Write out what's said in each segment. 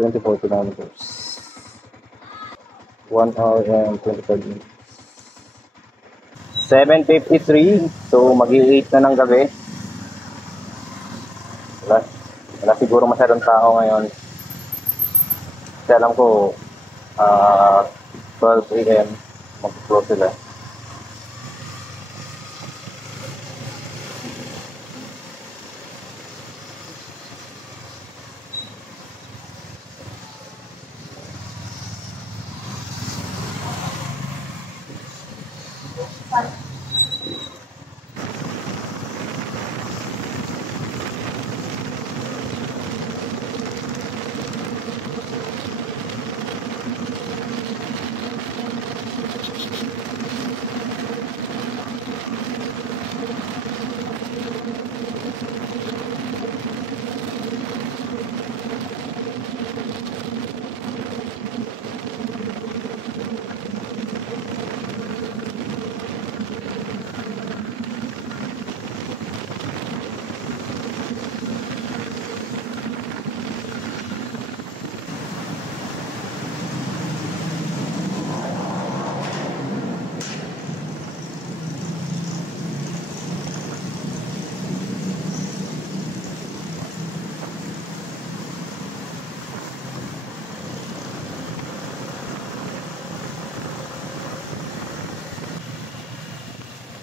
24 kilometers. 1 hour and 25 minutes. 7:53. So, mag-8 na ng gabi. Wala siguro masyadong tao ngayon. Kasi alam ko, 12 a.m. mag-close sila.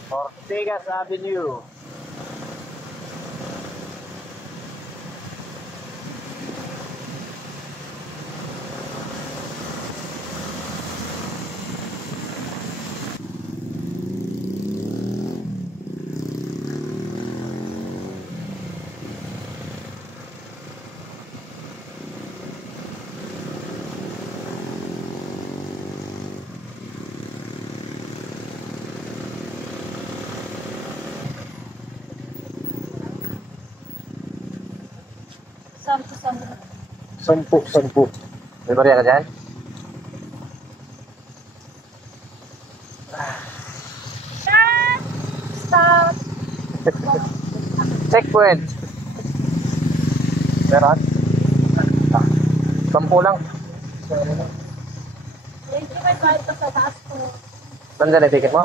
Ortegas Avenue. Sampu. May barya ka dyan? Stop! Checkpoint! Meron? 10 lang. Thank you, may bayad pa sa taas ko. Saan yung ticket mo?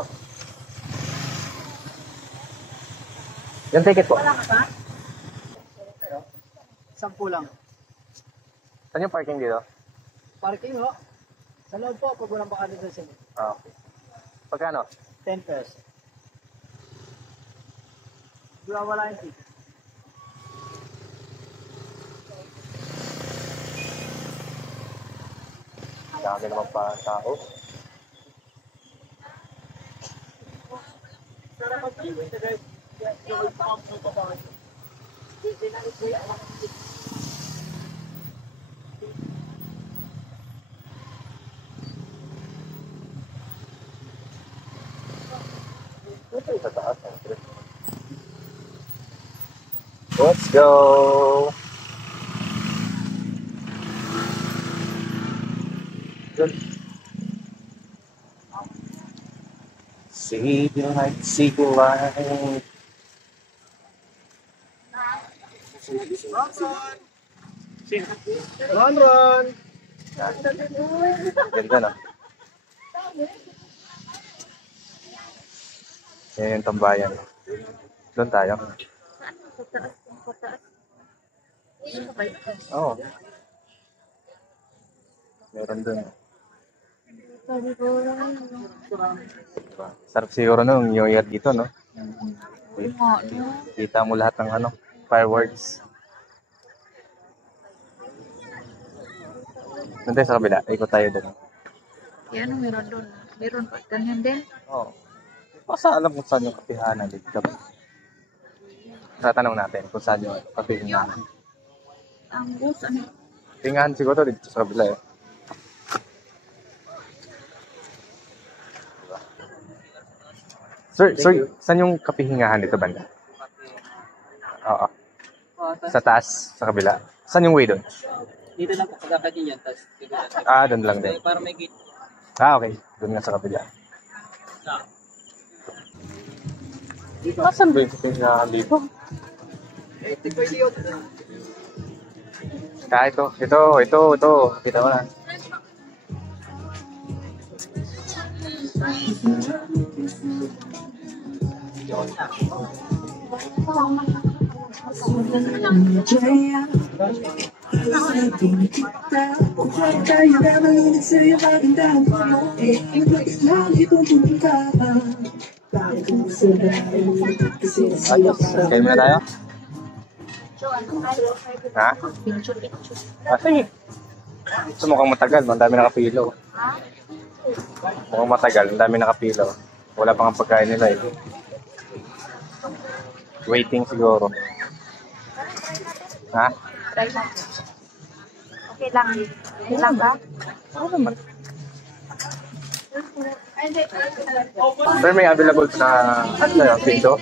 Yung ticket po. Wala ka ba? 10 lang. Saan yung parking dito? Parking ho? Sa loob po, pag walang bakante sa sila. Ah, okay. Pagkano? 10 pesos. Di ba wala yung ticket? Dami naman pa tao. Sa taas. Let's go! See the light, see the light. Ron! Ganda na. Yan yung tambayan. Doon tayo. Sa taas. Oo. Meron doon. Sarap siguro nung New Year dito, no? Kita mo lahat ng fireworks. Doon tayo sa kabila. Ikot tayo doon. Yan, meron doon. Meron pa. Ganyan din. Oo. Basta alam kung saan yung kapihanan dito. Tatanong natin kung saan yung kapihanan. Ang bus, ano? Tingahan siguro dito sa kabila eh. Sir, saan yung kapihingahan dito banda? Oo. Sa taas, sa kabila. Saan yung way doon? Dito lang po, pagkakad yun yan. Doon lang din. Para may gate. Okay. Doon nga sa kabila. Saan ba yung kapihingahan dito? Eh, di pwede yun. Ah, ito. Kita mo na. Kain muna tayo? Ha? Ah, sige. Ito mukhang matagal, ang dami nakapilo. Mukhang matagal, ang dami nakapilo. Wala pang ang pagkain nila eh. Waiting siguro. Ha? Try mo. Okay lang. Okay lang ba? Oo naman. Sir, may available na ano na yung pito?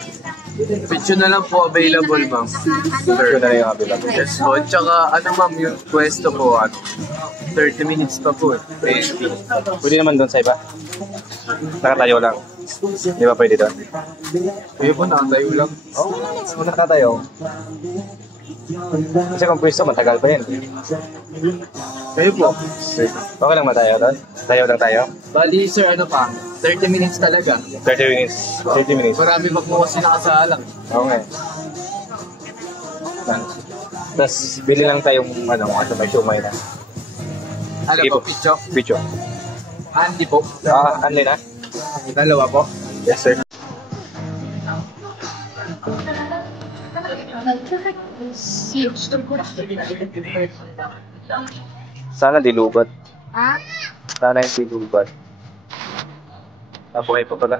Picture na lang po available, ma'am. Sir, na lang yung available. Yes po. Tsaka ano, ma'am, yung pwesto po, 30 minutes pa po. 20. Pwede naman doon sa iba. Nakatayo lang. Di ba pwede doon? Kaya po, nakatayo lang. Oo, oh, nakatayo. Kasi kung pwesto, matagal pa yun. Kayo po. Okay lang ba tayo doon? Tayo lang tayo? Bali, sir, ano pa? 30 minutes talaga. 30 minutes. 30 minutes. Marami pa po kasi nakasalang. Okay. Tapos, bili lang tayong may shumay na. Ano Sige po, po. picture? Picho. Andy po. Ah, anli na? Dalawa po. Yes, sir. Sana dilubat. Ha? Sana yung dilubat. Buhay pa pala.